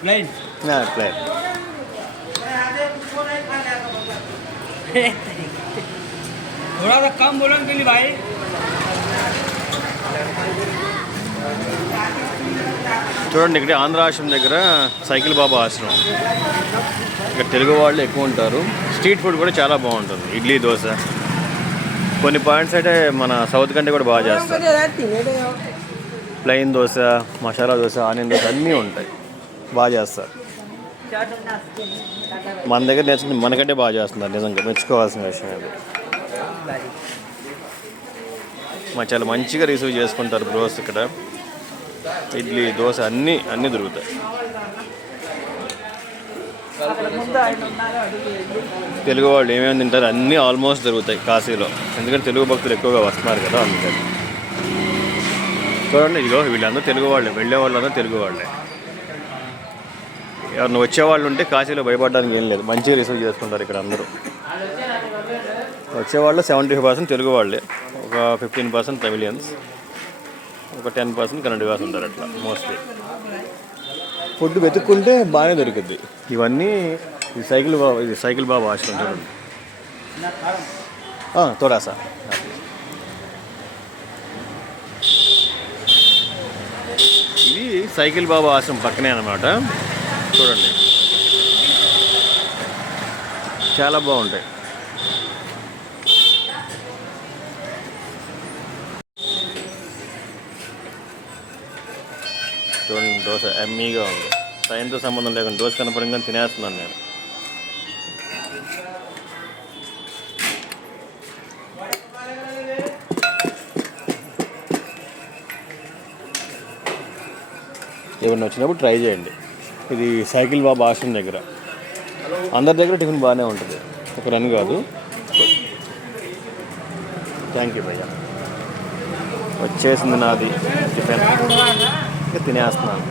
Plane plane थोड़ा सा कम बोलो के लिए भाई। చూడండి ఇక్కడ ఆంధ్ర ఆశ్రమం దగ్గర సైకిల్ బాబా ఆశ్రమం. ఇక్కడ తెలుగు వాళ్ళు ఎక్కువ ఉంటారు. స్ట్రీట్ ఫుడ్ కూడా చాలా బాగుంటుంది. ఇడ్లీ దోశ కొన్ని పాయింట్స్ అయితే మన సౌత్ కంటే కూడా బాగా చేస్తారు. ప్లెయిన్ దోశ, మసాలా దోశ, ఆనియన్ దోశ అన్నీ ఉంటాయి. బాగా చేస్తారు. మన దగ్గర నేర్చుకుని మనకంటే బాగా చేస్తున్నారు. నిజంగా మెచ్చుకోవాల్సిన విషయం అది. చాలా మంచిగా రిసీవ్ చేసుకుంటారు బ్రోస్. ఇక్కడ ఇడ్లీ దోశ అన్నీ దొరుకుతాయి. తెలుగు వాళ్ళు ఏమేమి తింటారు అన్నీ ఆల్మోస్ట్ దొరుకుతాయి కాశీలో. ఎందుకంటే తెలుగు భక్తులు ఎక్కువగా వస్తున్నారు కదా అందుకని. చూడండి ఇదిగో వీళ్ళందరూ తెలుగు వాళ్ళే, వెళ్ళే వాళ్ళందరూ తెలుగు వాళ్ళే. ఎవరిని వచ్చేవాళ్ళు ఉంటే కాశీలో భయపడడానికి ఏం లేదు, మంచిగా రిసీవ్ చేసుకుంటారు ఇక్కడ అందరూ. వచ్చేవాళ్ళు 75% తెలుగు వాళ్ళే, ఒక 15% తమిళియన్స్, ఒక 10% కన్నడిగాస్ ఉంటారు అట్లా మోస్ట్లీ. ఫుడ్ వెతుక్కుంటే బాగానే దొరుకుద్ది. ఇవన్నీ ఇది సైకిల్ బాబా ఆశ్రమం చూడండి. తోడాసా ఇది సైకిల్ బాబా ఆశ్రమం పక్కనే అన్నమాట. చూడండి చాలా బాగుంటాయి. చూడండి దోశ ఎమ్మీగా ఉంది. టైంతో సంబంధం లేకుండా దోశ కనపడంగా తినేస్తున్నాను నేను. ఏమన్నా వచ్చినప్పుడు ట్రై చేయండి. ఇది సైకిల్ బాబా ఆశ్రమం దగ్గర. అందరి దగ్గర టిఫిన్ బాగానే ఉంటుంది, ఒక రన్ కాదు. థ్యాంక్ యూ భయ్యా. వచ్చేసింది నాది టిఫిన్, తినేస్తున్నాను.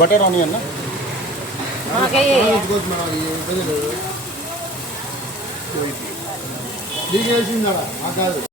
बटर ऑनियन ना